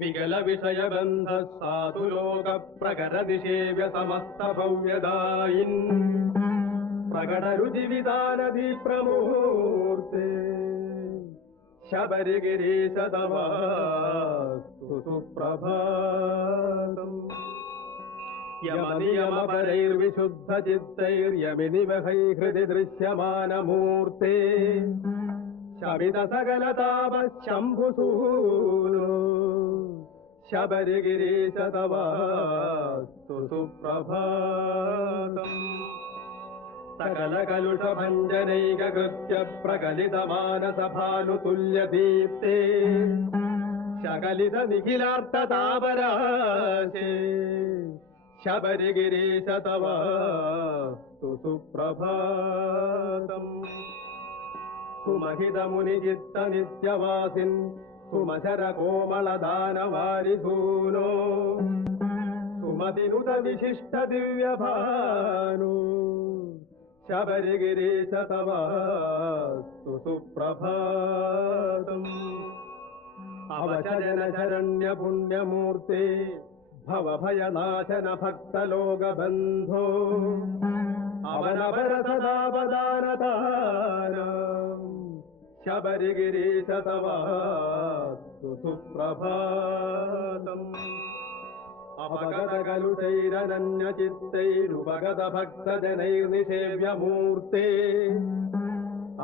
വികല വിഷയബന്ധ സാധുലോക പ്രകരനിഷേവ്യ സമസ്ത ഭവ്യദായിൻ പ്രകടരുചിവിധാനധി പ്രമൂർത്തേ ശബരിഗിരീശ തവാസ്തു സുപ്രഭാതം. യമനിയമപരൈർവിശുദ്ധചിത്തൈർയമിനിവഹൈ ഹൃദി ദൃശ്യമാനമൂർത്തേ ശമിത സകലതാപ ശംഭുസൂനോ ശബരിഗിരീശ തവാസ്തു സുപ്രഭാതം. സകല കലുഷഭഞ്ജനൈക കൃത്യ പ്രകലിത മാനസഭാനുതുല്യദീപ്തേ ശകലിത നിഖിലാർത്ഥതാപരാശേ ശബരിഗിരീശ തവാസ്തു സുപ്രഭാതം. സുമഹിത മുനിചിത്ത നിത്യവാസിൻ സുമശര കോമളദാനവാരിധൂനോ സുമതിനുത വിശിഷ്ട ദിവ്യഭാനോ ശബരിഗിരീശ തവാസ്തു സുപ്രഭാതം. അവശരന ശരണ്യ പുണ്യമൂർത്തേ ഭവഭയനാശന ഭക്തലോകബന്ധോ അവനപരസദാപദാനതാരം ശബരിഗിരീശ തവാസ്തു സുപ്രഭാതം. അപഗതകലുഷൈരനന്യചിത്തൈരുപഗത ഭക്തജനൈർനിഷേവ്യമൂർത്തേ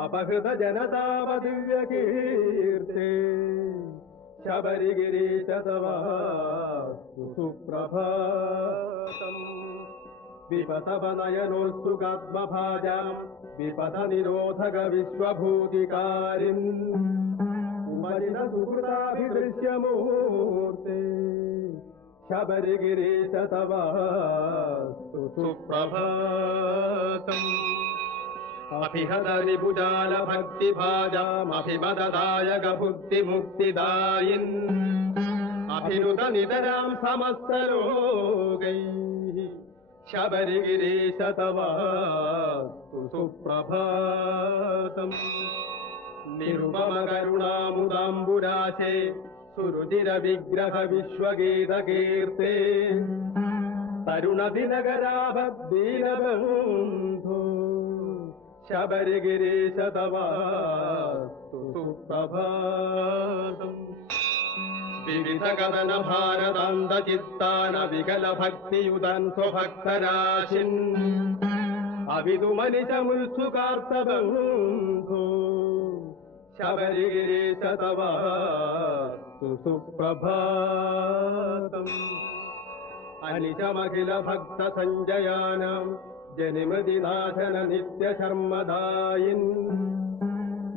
അപഹൃത ജനതാപദിവ്യകീർത്തേ ശബരിഗിരീശ തവാസ്തു സുപ്രഭാതം. വിപതപനയനോത്സുകാത്മഭാജാം വിപത നിരോധക വിശ്വഭൂതികാരിൻ ഉമരിത സുഹൃതാഭിദൃശ്യമൂർത്തേ ശബരിഗിരീശ തവാസ്തു സുപ്രഭാതം. അഭിഹത രിപുജാല ഭക്തിഭാജാമഭിമദായക ബുദ്ധിമുക്തിദായിൻ അഭിരുത നിതരാം സമസ്തലോകൈ ശബരിഗിരീശ തവാസ്തു സുപ്രഭാതം. നിരുപമകരുണാമുദാംബുരാശേ സുരുചിര വിഗ്രഹ വിശ്വഗീതകീർത്തേ തരുണദിനകരാഭദ്ദീനബന്ധോ ശബരിഗിരീശ തവാസ്തു സുപ്രഭാതം. വിവിധ കഥന ഭാരതാന്തചിത്താന വികല ഭക്തിയുതൻ സ്വഭക്തരാശിൻ അവിതുമനിശമുത്സുകാർത്തബന്ധോ ശബരിഗിരീശ തവാസ്തു സുപ്രഭാതം. അനിശമഖില ഭക്ത സഞ്ജയാനാം ജനിമൃതിനാശന നിത്യശർമ്മദായിൻ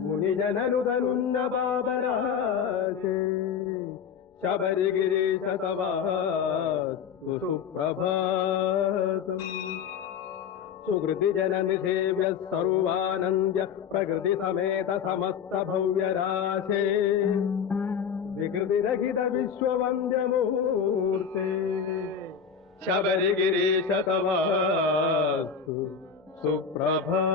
മുനിജനനുതനുന്നപാപരാശേ ശബരിഗിരീശ തവാസ്തു സുപ്രഭാതം. സുഹൃതി ജനനിഷേവ്യ സർവാനന്ദ്യ പ്രകൃതി സമേത സമസ്ത ഭവ്യരാശേ വികൃതിരഹിത വിശ്വവന്ദ്യമൂർത്തേ ശബരിഗിരീശ തവാസ്തു സുപ്രഭാതം.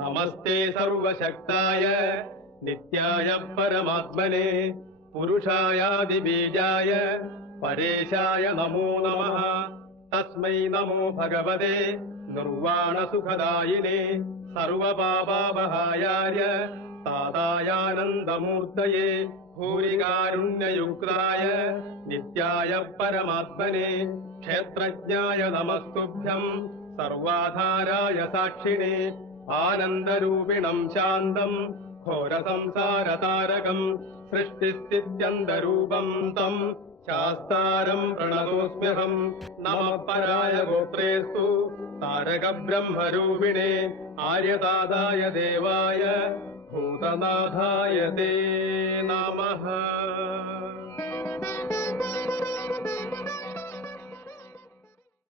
നമസ്തേ സർവശക്തായ നിത്യായ പരമാത്മനെ പുരുഷായാദിബീജായ പരേശായ നമോ നമഃ. തസ്മൈ നമോ ഭഗവതേ നിർവാണസുഖദായിനേ സർവപാപാപഹായായ താതായാനന്ദമൂർത്തയേ ഭൂരികാരുണ്യയുക്തായ നിത്യായ പരമാത്മനെ ക്ഷേത്രജ്ഞായ നമസ്തുഭ്യം സർവാധാരായ സാക്ഷിണേ ആനന്ദരൂപിണം ശാന്തം ഘോരസംസാരതാരകം സൃഷ്ടിസ്ഥിത്യന്തരൂപം തം ശാസ്താരം പ്രണതോസ്മ്യഹം. നമഃ പരായ ഗോത്രേസ്തു താരക ബ്രഹ്മരൂപിണേ ആര്യതാതായ ദേവായ ഭൂതനാഥായ തേ നമഃ.